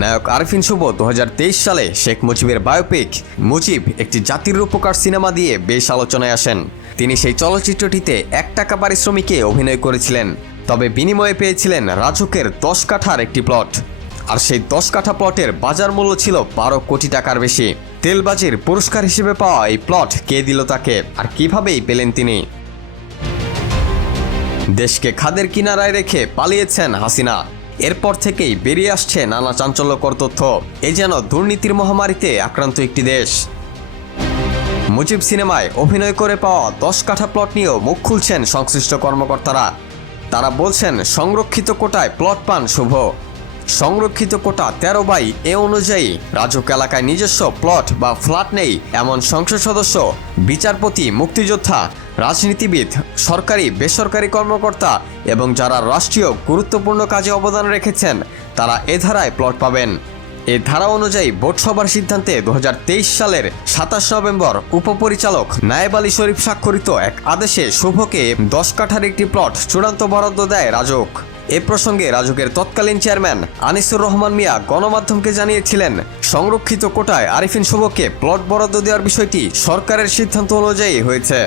নায়ক আরফিন শুভ দু হাজার তেইশ সালে শেখ মুজিবের বায়োপিক মুজিব একটি জাতির রূপকার সিনেমা দিয়ে বেশ আলোচনায় আসেন। তিনি সেই চলচ্চিত্রটিতে এক টাকা পারিশ্রমিকে অভিনয় করেছিলেন, তবে বিনিময়ে পেয়েছিলেন রাজুকের দশ কাঠার একটি প্লট আর সেই দশ কাঠা প্লটের বাজার মূল্য ছিল বারো কোটি টাকার বেশি। তেলবাজির পুরস্কার হিসেবে পাওয়া এই প্লট কে দিল তাকে আর কিভাবেই পেলেন তিনি? দেশকে খাদের কিনারায় রেখে পালিয়েছেন হাসিনা। এরপর থেকেই বেরিয়ে আসছে নানা চাঞ্চল্যকর তথ্য। এ যেন দুর্নীতির মহামারীতে আক্রান্ত একটি দেশ। মুজিব সিনেমায় অভিনয় করে পাওয়া দশ কাঠা প্লট নিয়েও মুখ খুলছেন সংশ্লিষ্ট কর্মকর্তারা। তারা বলছেন, সংরক্ষিত কোটায় প্লট পান শুভ। সংরক্ষিত কোটা তেরো বাই এ অনুযায়ী রাজক এলাকায় নিজস্ব প্লট বা ফ্ল্যাট নেই, এমন সংসদ সদস্য, বিচারপতি, মুক্তিযোদ্ধা, রাজনীতিবিদ, সরকারি, বেসরকারি কর্মকর্তা এবং যারা রাষ্ট্রীয় গুরুত্বপূর্ণ কাজে অবদান রেখেছেন, তারা এ ধারায় প্লট পাবেন। এ ধারা অনুযায়ী বোর্ড সভার সিদ্ধান্তে দু হাজার তেইশ সালের সাতাশ নভেম্বর উপপরিচালক নায়েব আলী শরীফ স্বাক্ষরিত এক আদেশে শুভকে দশ কাঠার একটি প্লট চূড়ান্ত বরাদ্দ দেয় রাজক। এ প্রসঙ্গে রাজুকের তৎকালীন চেয়ারম্যান আনিসুর রহমান মিয়া গণমাধ্যমকে জানিয়েছিলেন, সংরক্ষিত কোটায় আরিফিন শুভকে প্লট বরাদ্দ দেওয়ার বিষয়টি সরকারের সিদ্ধান্ত অনুযায়ী হয়েছে।